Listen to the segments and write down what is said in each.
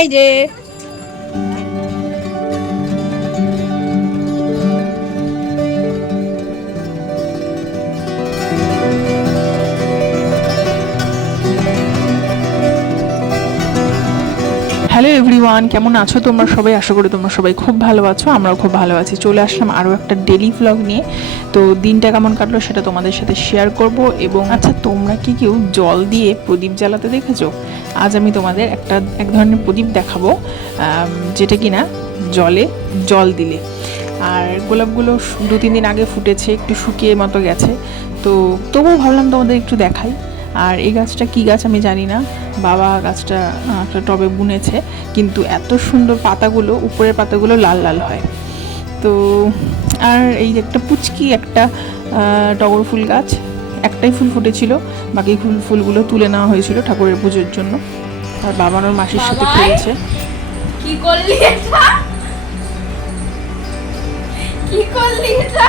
এই যে hello everyone, কেমন আছো তোমরা সবাই? আশা করি তোমরা সবাই খুব ভালো আছো, আমরাও খুব ভালো আছি। চলে আসলাম আরও একটা ডেলি ভ্লগ নিয়ে। তো দিনটা কেমন কাটলো সেটা তোমাদের সাথে শেয়ার করব। এবং আচ্ছা, তোমরা কি কেউ জল দিয়ে প্রদীপ জ্বালাতে দেখেছো? আজ আমি তোমাদের এক ধরনের প্রদীপ দেখাবো, যেটা কিনা জল দিলে। আর গোলাপগুলো 2-3 দিন আগে ফুটেছে, একটু শুকিয়ে মতো গেছে, তো তবুও ভাবলাম তোমাদের একটু দেখাই। আর এই গাছটা কী গাছ আমি জানি না, বাবা গাছটা একটা টবে বুনেছে, কিন্তু এত সুন্দর পাতাগুলো, উপরের পাতাগুলো লাল লাল হয়। তো আর এই একটা পুচকি একটা টগর ফুল গাছ, একটাই ফুল ফুটেছিল, বাকি ফুলগুলো তুলে নেওয়া হয়েছিল ঠাকুরের পুজোর জন্য। আর বাবা ওর মাসির সাথে খেলছে। কি করলি এটা? কি করলি এটা?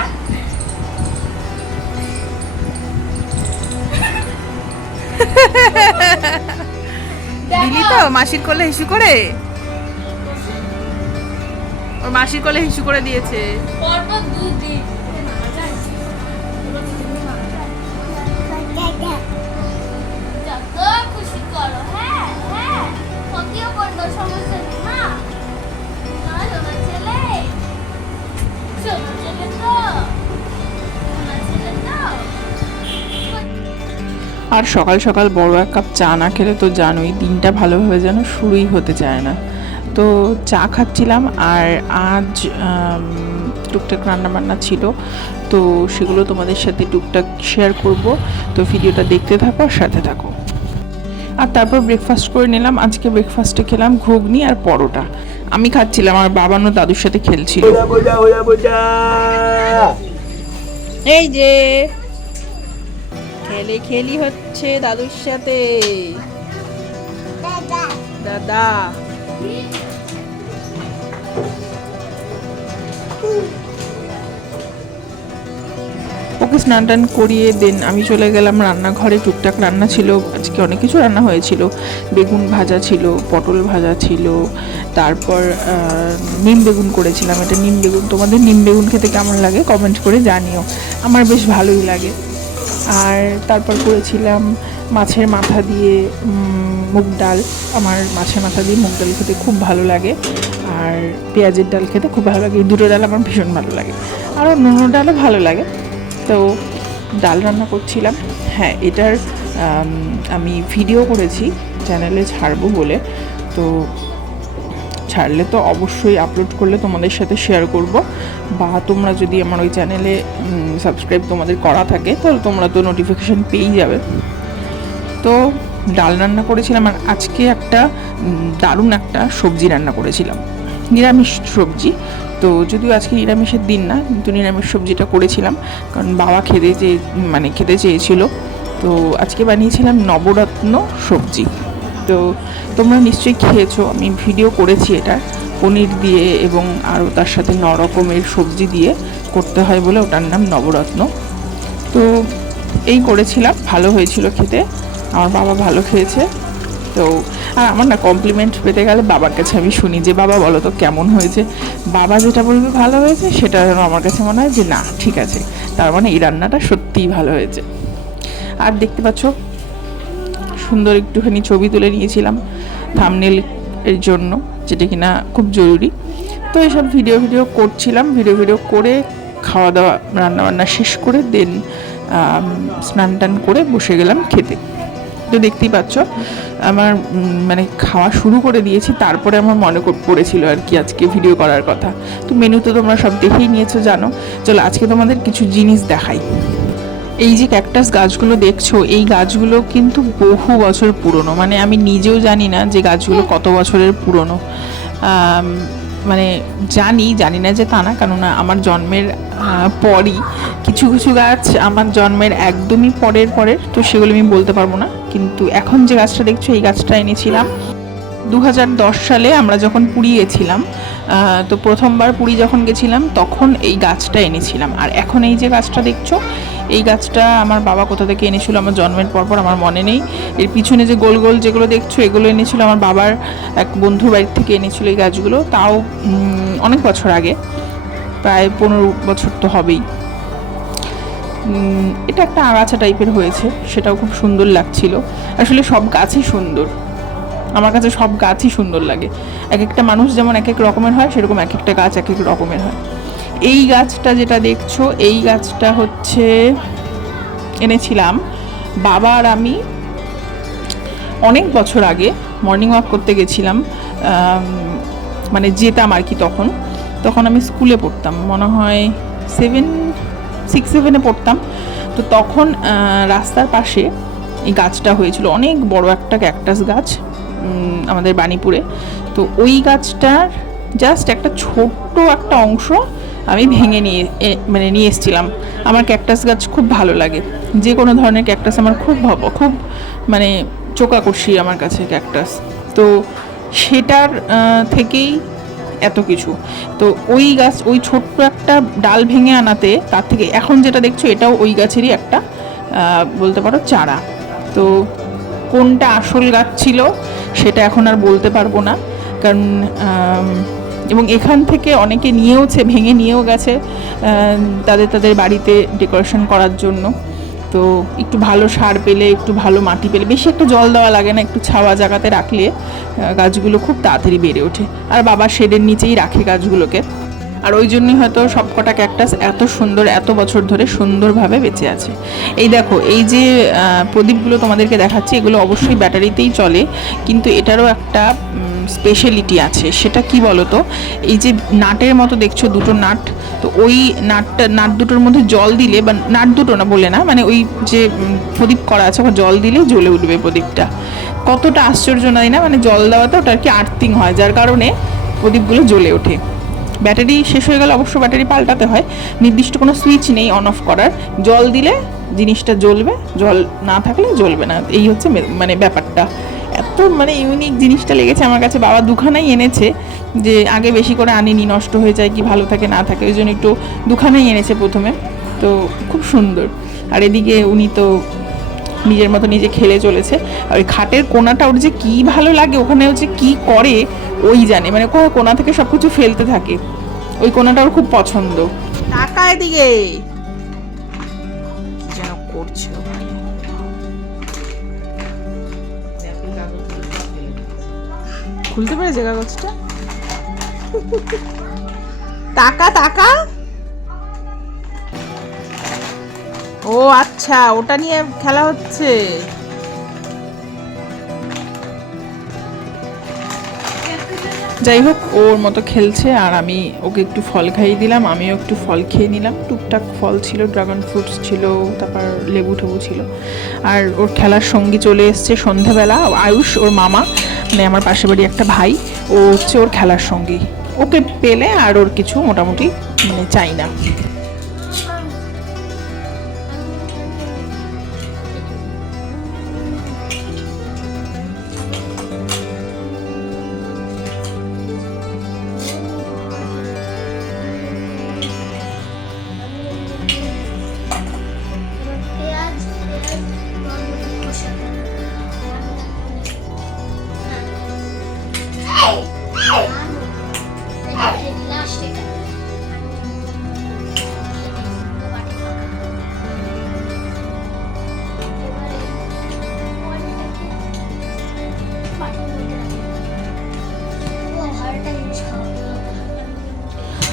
দিলি তো মাসির কোলে হিসু করে, ওর মাসির কোলে হিসু করে দিয়েছে। পরপর দুদিন যত খুশি করো। হ্যাঁ হ্যাঁ, ক্ষতিও করবো, সমস্যা নেই। মা সোনা ছেলে, সোনা ছেলে তো, সোনা ছেলে তো। আর সকাল সকাল বড় এক কাপ চা না খেলে তো জানোই, দিনটা ভালোভাবে যেন শুরুই হতে চায় না। তো চা খাচ্ছিলাম, আর আজ টুকটাক রান্নাবান্না ছিল, তো সেগুলো তোমাদের সাথে টুকটাক শেয়ার করব। তো ভিডিওটা দেখতে থাকো, সাথে থাকো। আর তারপর ব্রেকফাস্ট করে নিলাম। আজকে ব্রেকফাস্টে খেলাম ঘুগনি আর পরোটা। আমি খাচ্ছিলাম, আর বাবানো দাদুর সাথে খেলছিল। এই যে খেলি হচ্ছে দাদুর সাথে। দাদা ওকে স্নান টান করিয়ে দেন আমি চলে গেলাম রান্নাঘরে। টুকটাক রান্না ছিল, আজকে অনেক কিছু রান্না হয়েছিল। বেগুন ভাজা ছিল, পটল ভাজা ছিল, তারপর নিম বেগুন করেছিলাম। এটা নিম বেগুন, তোমাদের নিম বেগুন খেতে কেমন লাগে কমেন্ট করে জানিও, আমার বেশ ভালোই লাগে। আর তারপর করেছিলাম মাছের মাথা দিয়ে মুগ ডাল। আমার মাছের মাথা দিয়ে মুগ ডাল খেতে খুব ভালো লাগে, আর পেঁয়াজের ডাল খেতে খুব ভালো লাগে। এই দুটো ডাল আমার ভীষণ ভালো লাগে, আর অন্য ডালও ভালো লাগে। তো ডাল রান্না করছিলাম। হ্যাঁ, এটার আমি ভিডিও করেছি, চ্যানেলে ছাড়বো বলে। তো ছাড়লে তো অবশ্যই আপলোড করলে তোমাদের সাথে শেয়ার করব, বা তোমরা যদি আমার ওই চ্যানেলে সাবস্ক্রাইব তোমাদের করা থাকে তাহলে তোমরা তো নোটিফিকেশান পেয়েই যাবে। তো ডাল রান্না করেছিলাম, আর আজকে একটা দারুণ একটা সবজি রান্না করেছিলাম, নিরামিষ সবজি। তো যদিও আজকে নিরামিষের দিন না, কিন্তু নিরামিষ সবজিটা করেছিলাম কারণ বাবা খেতে চেয়েছিল। তো আজকে বানিয়েছিলাম নবরত্ন সবজি। তো তোমরা নিশ্চয়ই খেয়েছো, আমি ভিডিও করেছি এটা পনির দিয়ে, এবং আরও তার সাথে 9 রকমের সবজি দিয়ে করতে হয় বলে ওটার নাম নবরত্ন। তো এই করেছিলাম, ভালো হয়েছিল খেতে, আমার বাবা ভালো খেয়েছে। তো আর আমার না কমপ্লিমেন্ট পেতে গেলে বাবার কাছে আমি শুনি যে বাবা বলো তো কেমন হয়েছে। বাবা যেটা বলবে ভালো হয়েছে, সেটা যেন আমার কাছে মনে হয় যে না ঠিক আছে, তার মানে এই রান্নাটা সত্যিই ভালো হয়েছে। আর দেখতে পাচ্ছ সুন্দর একটুখানি ছবি তুলে নিয়েছিলাম থাম্বনেল এর জন্য, যেটা কিনা খুব জরুরি। তো এসব ভিডিও করছিলাম, ভিডিও করে খাওয়া দাওয়া রান্নাবান্না শেষ করে দেন স্নান টান করে বসে গেলাম খেতে। তো দেখতেই পাচ্ছ আমার খাওয়া শুরু করে দিয়েছি, তারপরে আমার মনে পড়েছিল আর কি আজকে ভিডিও করার কথা। তো মেনু তো তোমরা সব দেখেই নিয়েছো, জানো। চলো আজকে তোমাদের কিছু জিনিস দেখাই। এই যে ক্যাকটাস গাছগুলো দেখছো, এই গাছগুলো কিন্তু বহু বছর পুরনো, আমি নিজেও জানি না যে গাছগুলো কত বছরের পুরনো। জানি না যে তা না, কেননা আমার জন্মের পরই কিছু গাছ আমার জন্মের একদমই পরের, তো সেগুলো আমি বলতে পারবো না। কিন্তু এখন যে গাছটা দেখছো, এই গাছটা এনেছিলাম 2010 সালে আমরা যখন পুরী গেছিলাম। তো প্রথমবার পুরী যখন গেছিলাম তখন এই গাছটা এনেছিলাম। আর এখন এই যে গাছটা দেখছো, এই গাছটা আমার বাবা কোথা থেকে এনেছিল আমার জন্মের পর আমার মনে নেই। এর পিছনে যে গোল গোল যেগুলো দেখছো এগুলো এনেছিল আমার বাবার এক বন্ধুর বাড়ির থেকে এনেছিল এই গাছগুলো, তাও অনেক বছর আগে, প্রায় 15 বছর তো হবেই। এটা একটা আগাছা টাইপের হয়েছে, সেটাও খুব সুন্দর লাগছিল। আসলে সব গাছই সুন্দর, আমার কাছে সব গাছই সুন্দর লাগে। এক একটা মানুষ যেমন এক এক রকমের হয়, সেরকম এক একটা গাছ এক এক রকমের হয়। এই গাছটা যেটা দেখছো, এই গাছটা হচ্ছে এনেছিলাম বাবা আর আমি অনেক বছর আগে মর্নিং ওয়াক করতে গেছিলাম, মানে যেতাম আর কি। তখন আমি স্কুলে পড়তাম, মনে হয় 6-7-এ পড়তাম। তো তখন রাস্তার পাশে এই গাছটা হয়েছিল, অনেক বড় একটা ক্যাকটাস গাছ আমাদের বাণীপুরে। তো ওই গাছটার জাস্ট একটা ছোট্ট একটা অংশ আমি ভেঙে নিয়ে এসেছিলাম। আমার ক্যাকটাস গাছ খুব ভালো লাগে, যে কোনো ধরনের ক্যাকটাস আমার খুব মানে চোকাকর্ষী আমার কাছে ক্যাকটাস। তো সেটার থেকেই এত কিছু। তো ওই গাছ, ওই ছোট্ট একটা ডাল ভেঙে আনাতে, তার থেকে এখন যেটা দেখছো এটাও ওই গাছেরই একটা বলতে পারো চারা। তো কোনটা আসল গাছ ছিল সেটা এখন আর বলতে পারবো না, কারণ এবং এখান থেকে অনেকে ভেঙে নিয়েও গেছে তাদের বাড়িতে ডেকোরেশন করার জন্য। তো একটু ভালো সার পেলে, একটু ভালো মাটি পেলে, বেশি একটু জল দেওয়া লাগে না, একটু ছাওয়া জায়গাতে রাখলে গাছগুলো খুব তাড়াতাড়ি বেড়ে ওঠে। আর বাবা শেডের নিচেই রাখে গাছগুলোকে, আর ওই জন্যই হয়তো সবকটা ক্যাকটাস এত সুন্দর, এত বছর ধরে সুন্দরভাবে বেঁচে আছে। এই দেখো, এই যে প্রদীপগুলো তোমাদেরকে দেখাচ্ছি, এগুলো অবশ্যই ব্যাটারিতেই চলে, কিন্তু এটারও একটা স্পেশালিটি আছে। সেটা কি বলো তো, এই যে নাটের মতো দেখছো দুটো নাট, তো ওই নাট দুটোর মধ্যে জল দিলে, বা নাট দুটো না বলে না, মানে ওই যে প্রদীপ করা আছে ওখানে জল দিলে জ্বলে উঠবে প্রদীপটা। কতটা আশ্চর্য নয় না, মানে জল দেওয়াতে ওটা আর কি আর্থিং হয়, যার কারণে প্রদীপগুলো জ্বলে ওঠে। ব্যাটারি শেষ হয়ে গেলে অবশ্য ব্যাটারি পাল্টাতে হয়, নির্দিষ্ট কোনো সুইচ নেই অন অফ করার, জল দিলে জিনিসটা জ্বলবে, জল না থাকলে জ্বলবে না। এই হচ্ছে মানে ব্যাপারটা। এত মানে ইউনিক জিনিসটা লেগেছে আমার কাছে। বাবা দুখানাই এনেছে, যে আগে বেশি করে আনিনি, নষ্ট হয়ে যায় কি ভালো থাকে না থাকে, ওই জন্য একটু দুখানাই এনেছে প্রথমে। তো খুব সুন্দর। আর এদিকে উনি তো নিজের মতো নিজে খেলে চলেছে। আর ওই খাটের কোনাটা ওর যে কী ভালো লাগে, ওখানে হচ্ছে কী করে ওই জানে, মানে কোনা থেকে সব কিছু ফেলতে থাকে, ওই কোনাটা ওর খুব পছন্দ। টাকা এদিকে যেন করছে খুলতে পেরেছে কাগজটা। টাকা ও আচ্ছা, ওটা নিয়ে খেলা হচ্ছে। যাই হোক, ওর মতো খেলছে, আর আমি ওকে একটু ফল খাইয়ে দিলাম, আমিও একটু ফল খেয়ে নিলাম। টুকটাক ফল ছিল, ড্রাগন ফ্রুটস ছিল, তারপর লেবু টেবু ছিল। আর ওর খেলার সঙ্গী চলে এসছে সন্ধ্যাবেলা, আয়ুষ ওর মামা, মানে আমার পাশের বাড়ি একটা ভাই, ও হচ্ছে ওর খেলার সঙ্গী। ওকে পেলে আর ওর কিছু মোটামুটি মানে চাই না।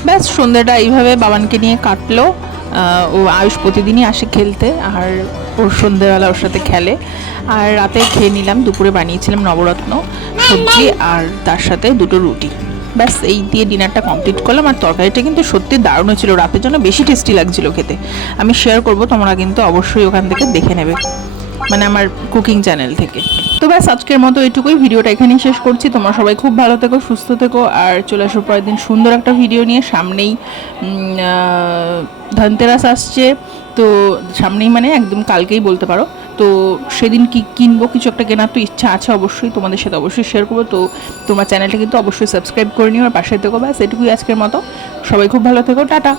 ব্যাস সন্ধ্যাটা এইভাবে বাবানকে নিয়ে কাটলো। ও আয়ুষ প্রতিদিনই আসে খেলতে, আর ওর সন্ধ্যাবেলা ওর সাথে খেলে। আর রাতে খেয়ে নিলাম, দুপুরে বানিয়েছিলাম নবরত্ন সবজি, আর তার সাথে দুটো রুটি। ব্যাস এই দিয়ে ডিনারটা কমপ্লিট করলাম। আর তরকারিটা কিন্তু সত্যি দারুণ ছিল, রাতের জন্য বেশি টেস্টি লাগছিল খেতে। আমি শেয়ার করব, তোমরা কিন্তু অবশ্যই ওখান থেকে দেখে নেবে, মানে আমার কুকিং চ্যানেল থেকে। তো ব্যাস আজকের মতো এটুকুই, ভিডিওটা এখানেই শেষ করছি। তোমরা সবাই খুব ভালো থেকো, সুস্থ থেকো, আর চলে আসো পরের দিন সুন্দর একটা ভিডিও নিয়ে। সামনেই ধনতেরাস আসছে, তো সামনেই মানে একদম কালকেই বলতে পারো। তো সেদিন কি কিনবো, কিছু একটা কেনার তো ইচ্ছা আছে অবশ্যই, তোমাদের সাথে অবশ্যই শেয়ার করবো। তো তোমার চ্যানেলটা কিন্তু অবশ্যই সাবস্ক্রাইব করে নিও আর পাশে থেকো। ব্যাস এটুকুই আজকের মতো, সবাই খুব ভালো থেকো, টাটা।